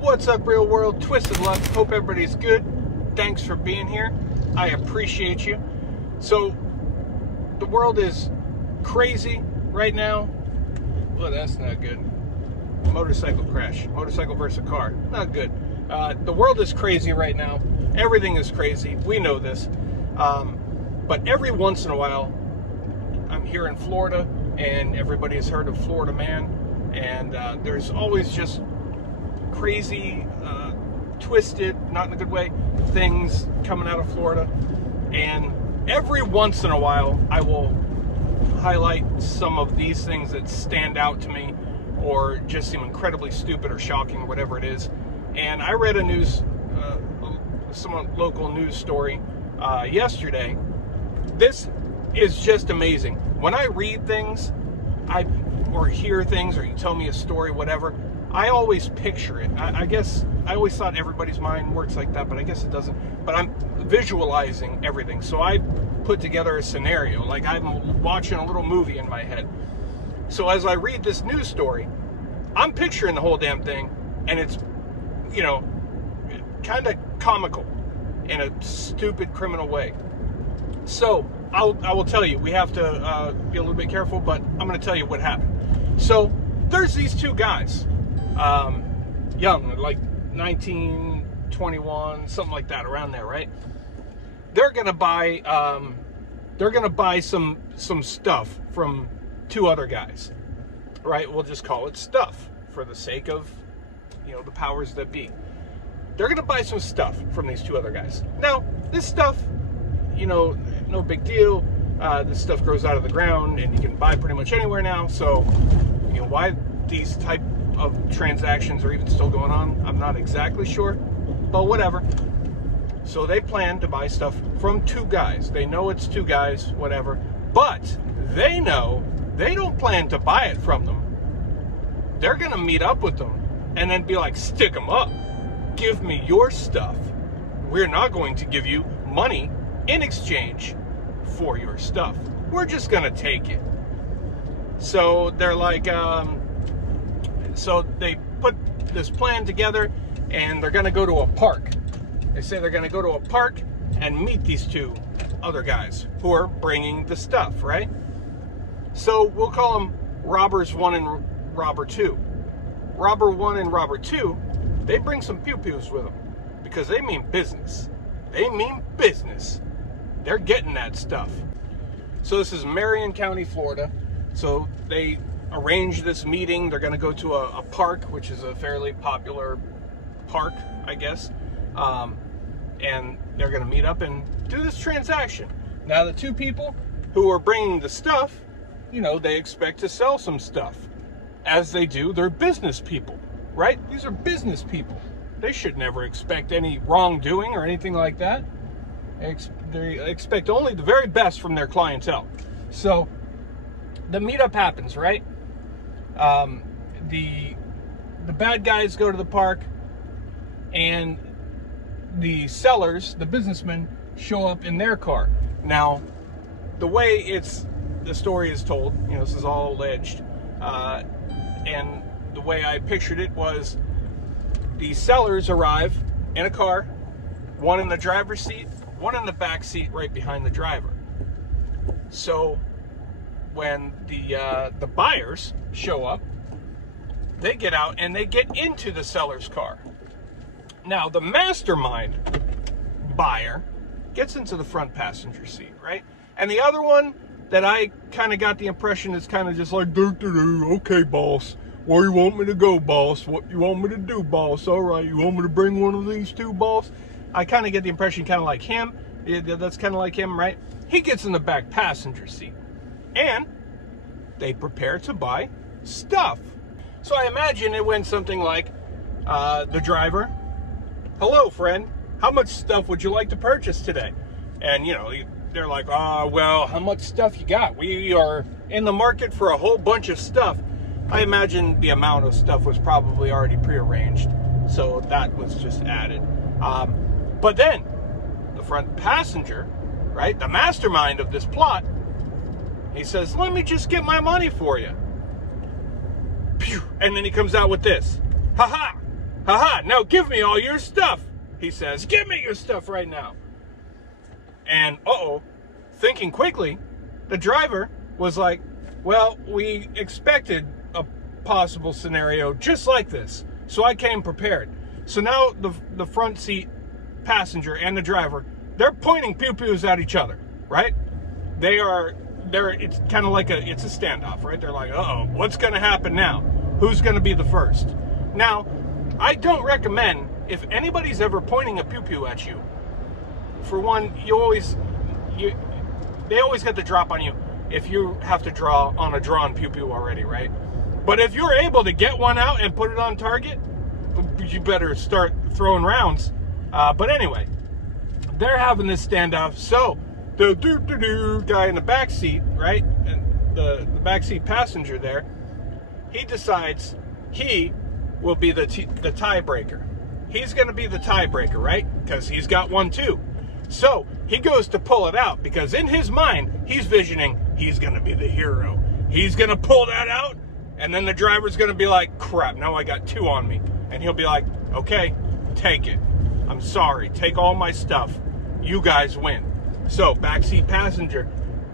What's up, real world? Twisted Luck. Hope everybody's good. Thanks for being here. I appreciate you. So, the world is crazy right now. Well, that's not good. Motorcycle crash. Motorcycle versus a car. Not good. The world is crazy right now. Everything is crazy. We know this. But every once in a while, I'm here in Florida, and everybody has heard of Florida Man. And there's always just crazy, twisted, not in a good way, things coming out of Florida. And every once in a while, I will highlight some of these things that stand out to me or just seem incredibly stupid or shocking or whatever it is. And I read a somewhat local news story yesterday. This is just amazing. When I read things, or hear things, or you tell me a story, whatever, I always picture it. I guess I always thought everybody's mind works like that, but I guess it doesn't. But I'm visualizing everything. So I put together a scenario, like I'm watching a little movie in my head. So as I read this news story, I'm picturing the whole damn thing, and it's, you know, kind of comical in a stupid criminal way. So I will tell you, we have to be a little bit careful, but I'm going to tell you what happened. So there's these two guys, young, like 19, 21, something like that, around there, right? They're going to buy some stuff from two other guys, right? We'll just call it stuff for the sake of, you know, the powers that be. They're going to buy some stuff from these two other guys. Now, this stuff, you know, no big deal. This stuff grows out of the ground, and you can buy pretty much anywhere now. So, you know, why these type of transactions are even still going on, I'm not exactly sure, but whatever. So they plan to buy stuff from two guys. They know it's two guys, whatever, but they know they don't plan to buy it from them. They're going to meet up with them and then be like, stick them up. Give me your stuff. We're not going to give you money in exchange for your stuff. We're just going to take it. So they're like, so they put this plan together, and they're going to go to a park. They say they're going to go to a park and meet these two other guys who are bringing the stuff, right? So we'll call them Robbers 1 and Robber 2. Robber 1 and Robber 2, they bring some pew-pews with them because they mean business. They mean business. They're getting that stuff. So this is Marion County, Florida. So they arranged this meeting. They're going to go to a park, which is a fairly popular park, I guess. And they're going to meet up and do this transaction. Now, the two people who are bringing the stuff, you know, they expect to sell some stuff. As they do, they're business people, right? These are business people. They should never expect any wrongdoing or anything like that. They expect only the very best from their clientele. So the meetup happens, right? The bad guys go to the park, and the sellers, the businessmen, show up in their car. Now, the way the story is told, you know, this is all alleged, and the way I pictured it was the sellers arrive in a car, one in the driver's seat, one in the back seat right behind the driver. So when the buyers show up, they get out and they get into the seller's car. Now, the mastermind buyer gets into the front passenger seat, right? And the other one that I kind of got the impression is kind of just like, okay, boss. Where you want me to go, boss? What you want me to do, boss? All right, you want me to bring one of these two, boss? I kind of get the impression kind of like him. That's kind of like him, right? He gets in the back passenger seat, and they prepare to buy stuff. So I imagine it went something like, the driver, hello, friend. How much stuff would you like to purchase today? And, you know, they're like, well, how much stuff you got? We are in the market for a whole bunch of stuff. I imagine the amount of stuff was probably already prearranged, so that was just added. But then, the front passenger, right, the mastermind of this plot, he says, let me just get my money for you. Pew! And then he comes out with this. Ha-ha! Haha, now give me all your stuff, he says. Give me your stuff right now. And, thinking quickly, the driver was like, well, we expected a possible scenario just like this, so I came prepared. So now the front seat passenger and the driver, they're pointing pew-pews at each other, right? It's kind of like it's a standoff, right? They're like, what's going to happen now? Who's going to be the first? Now, I don't recommend, if anybody's ever pointing a pew-pew at you, for one, they always get the drop on you if you have to draw on a drawn pew-pew already, right? But if you're able to get one out and put it on target, you better start throwing rounds. But anyway, they're having this standoff. So the guy in the back seat, right, and the back seat passenger there, he decides he will be the tiebreaker. He's going to be the tiebreaker, right? Because he's got one too. So he goes to pull it out because in his mind, he's visioning he's going to be the hero. He's going to pull that out, and then the driver's going to be like, crap, now I got two on me. And he'll be like, okay, take it. I'm sorry. Take all my stuff. You guys win. So, backseat passenger,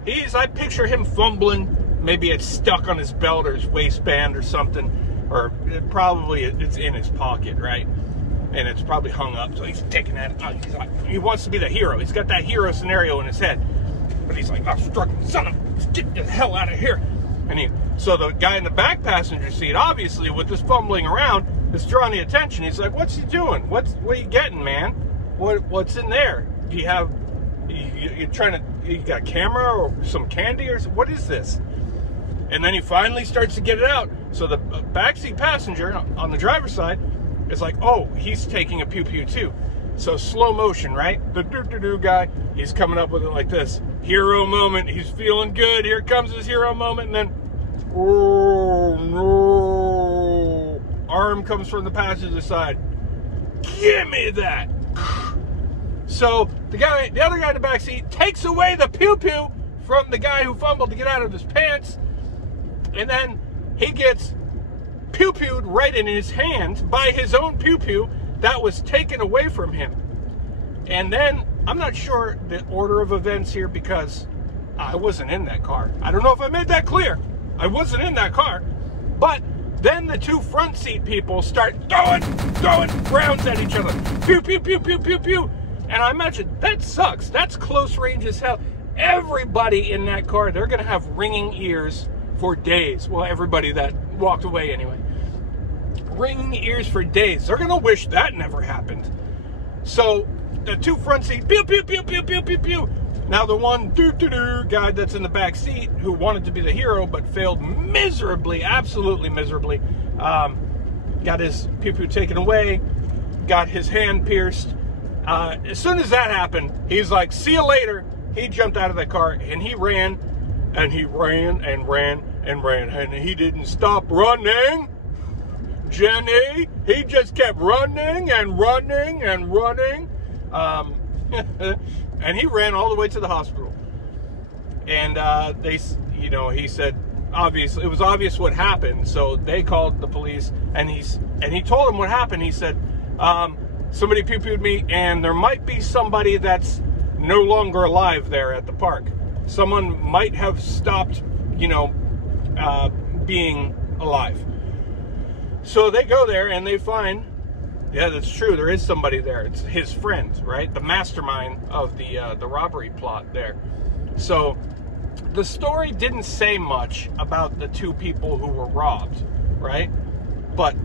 I picture him fumbling. Maybe it's stuck on his belt or his waistband or something. Or it's in his pocket, right? And it's probably hung up, so he's taking at it. He's like, he wants to be the hero. He's got that hero scenario in his head. But he's like, son of, get the hell out of here. So the guy in the back passenger seat, obviously, with this fumbling around, is drawing the attention. He's like, what's he doing? What are you getting, man? What's in there? Do you have, you got a camera or some candy or what is this? And then he finally starts to get it out. So the backseat passenger on the driver's side is like, oh, he's taking a pew-pew too. So slow motion, right? The guy, he's coming up with it like this. Hero moment. He's feeling good. Here comes his hero moment. And then, oh, no. Arm comes from the passenger side. Give me that. So the other guy in the back seat takes away the pew-pew from the guy who fumbled to get out of his pants. And then he gets pew-pewed right in his hand by his own pew-pew that was taken away from him. And then, I'm not sure the order of events here because I wasn't in that car. I don't know if I made that clear. I wasn't in that car. But then the two front seat people start throwing rounds at each other. Pew, pew, pew, pew, pew, pew. And I imagine that sucks. That's close range as hell. Everybody in that car, they're going to have ringing ears for days. Well, everybody that walked away anyway. Ringing ears for days. They're going to wish that never happened. So, the two front seat, pew, pew, pew, pew, pew, pew, pew. Now the one guy that's in the back seat who wanted to be the hero but failed miserably, absolutely miserably, got his pew-pew taken away, got his hand pierced. As soon as that happened, he's like, see you later. He jumped out of the car and he ran and he ran and ran and ran and he didn't stop running. Jenny, he just kept running and running and running. And he ran all the way to the hospital. And he said, obviously, it was obvious what happened. So they called the police and he told them what happened. He said, somebody pew-pewed me and there might be somebody that's no longer alive there at the park. Someone might have stopped, being alive. So they go there and they find, yeah, that's true. There is somebody there. It's his friend, right? The mastermind of the robbery plot there. So the story didn't say much about the two people who were robbed, right? But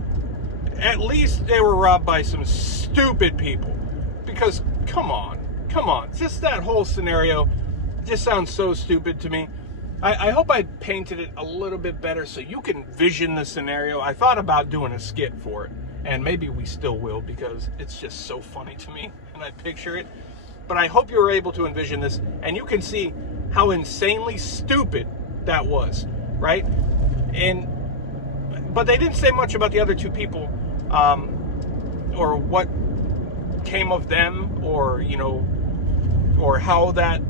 at least they were robbed by some stupid people. Because, come on. Just that whole scenario just sounds so stupid to me. I hope I painted it a little bit better so you can vision the scenario. I thought about doing a skit for it. And maybe we still will because it's just so funny to me and I picture it. But I hope you were able to envision this and you can see how insanely stupid that was, right? But they didn't say much about the other two people or what came of them or how that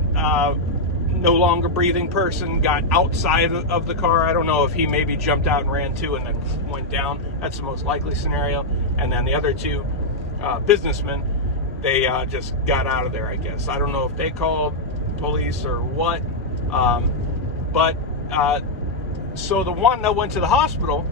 no longer breathing person got outside of the car. I don't know if he maybe jumped out and ran too and then went down. That's the most likely scenario. And then the other two businessmen, they just got out of there, I guess. I don't know if they called police or what. So the one that went to the hospital,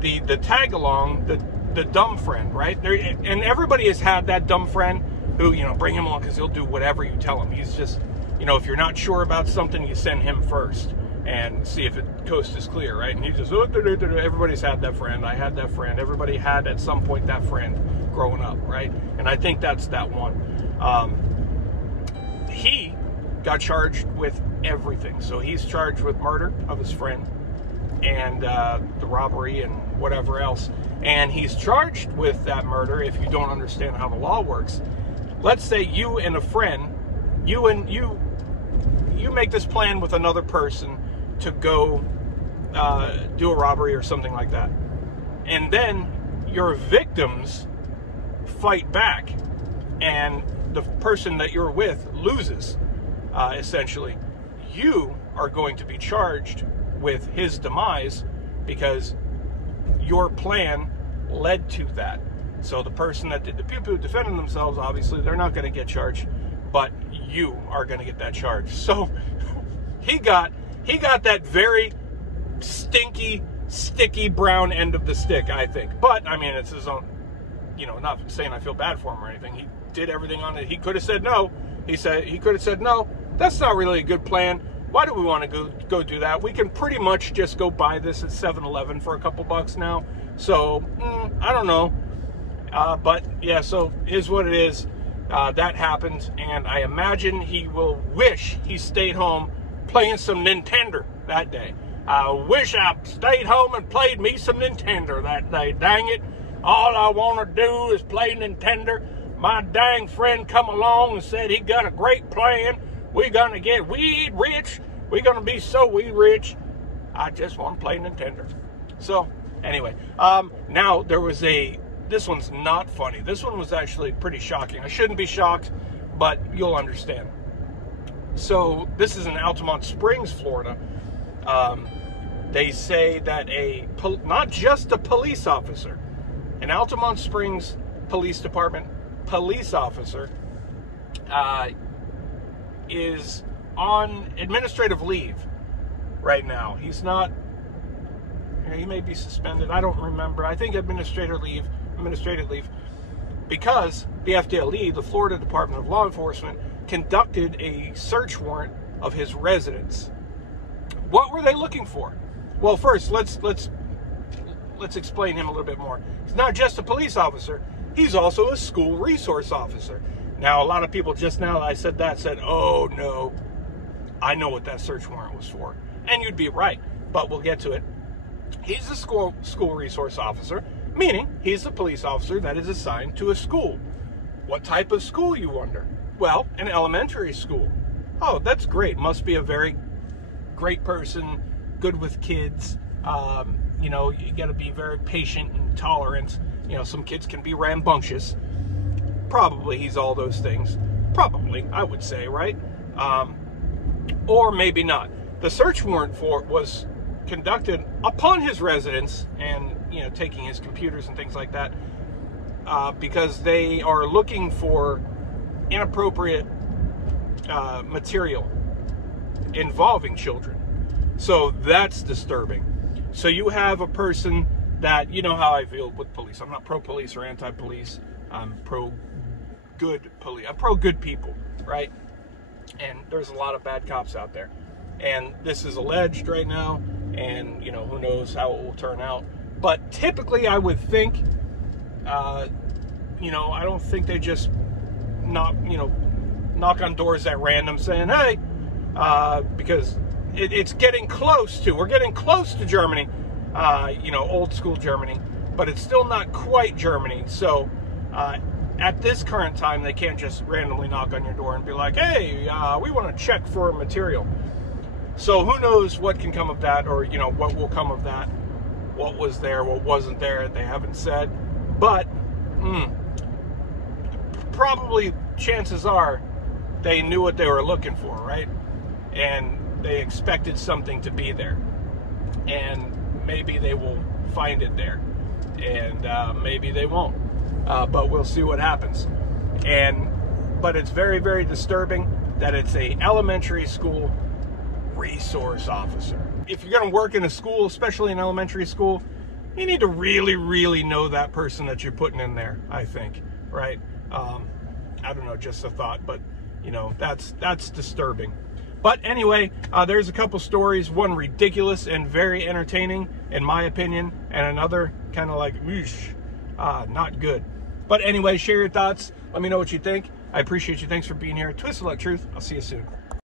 the tag along, the dumb friend, right? And everybody has had that dumb friend who, bring him along because he'll do whatever you tell him. He's just, if you're not sure about something, you send him first and see if the coast is clear, right? And he just, everybody's had that friend. I had that friend. Everybody had at some point that friend growing up, right? And I think that's that one. He got charged with everything. So he's charged with murder of his friend and the robbery and whatever else. And he's charged with that murder. If you don't understand how the law works, let's say you and a friend, you make this plan with another person to go do a robbery or something like that. And then your victims fight back and the person that you're with loses, essentially. You are going to be charged with his demise because your plan led to that. So the person that did the pew-pew defending themselves, obviously they're not going to get charged, but you are going to get that charge. So he got that very stinky, sticky brown end of the stick, I think. But I mean, it's his own, not saying I feel bad for him or anything. He did everything on it. He could have said no. He could have said no. That's not really a good plan. Why do we want to go do that? We can pretty much just go buy this at 7-Eleven for a couple bucks now. So, I don't know. But, yeah, so is what it is. That happened, and I imagine he will wish he stayed home playing some Nintendo that day. I wish I stayed home and played me some Nintendo that day. Dang it. All I want to do is play Nintendo. My dang friend come along and said he got a great plan. We're going to get weed rich. We're going to be so weed rich. I just want to play Nintendo. So, anyway. Now, there was this one's not funny. This one was actually pretty shocking. I shouldn't be shocked, but you'll understand. So, this is in Altamont Springs, Florida. They say that not just a police officer, an Altamont Springs Police Department police officer is on administrative leave right now. He may be suspended. I don't remember. I think administrative leave, because the FDLE, the Florida Department of Law Enforcement, conducted a search warrant of his residence. What were they looking for? Well, first, let's explain him a little bit more. He's not just a police officer. He's also a school resource officer. Now, a lot of people just now I said that said, oh, no, I know what that search warrant was for. And you'd be right, but we'll get to it. He's a school resource officer, meaning he's a police officer that is assigned to a school. What type of school, you wonder? Well, an elementary school. Oh, that's great. Must be a very great person, good with kids. You got to be very patient and tolerant. Some kids can be rambunctious. Probably he's all those things. Probably, I would say, right? Or maybe not. The search warrant for it was conducted upon his residence and, taking his computers and things like that, because they are looking for inappropriate material involving children. So that's disturbing. So you have a person that, you know how I feel with police. I'm not pro-police or anti-police. I'm pro-good police. I'm pro-good people, right? And there's a lot of bad cops out there. And this is alleged right now, and, who knows how it will turn out. But typically I would think, I don't think they just knock on doors at random saying, hey, because it's getting close to, we're getting close to Germany, old school Germany, but it's still not quite Germany. So at this current time, they can't just randomly knock on your door and be like, hey, we want to check for material. So who knows what can come of that, or, what will come of that. What was there, what wasn't there, they haven't said. But probably chances are they knew what they were looking for, right? and they expected something to be there, and maybe they will find it there, and maybe they won't, but we'll see what happens. But it's very, very disturbing that it's a elementary school resource officer. If you're going to work in a school, especially an elementary school, you need to really, really know that person that you're putting in there, I think, right? I don't know, just a thought, but you know, that's disturbing. But anyway, there's a couple stories, one ridiculous and very entertaining in my opinion, and another kind of like, not good. But anyway, share your thoughts. Let me know what you think. I appreciate you. Thanks for being here. Twisted Luck Truth. I'll see you soon.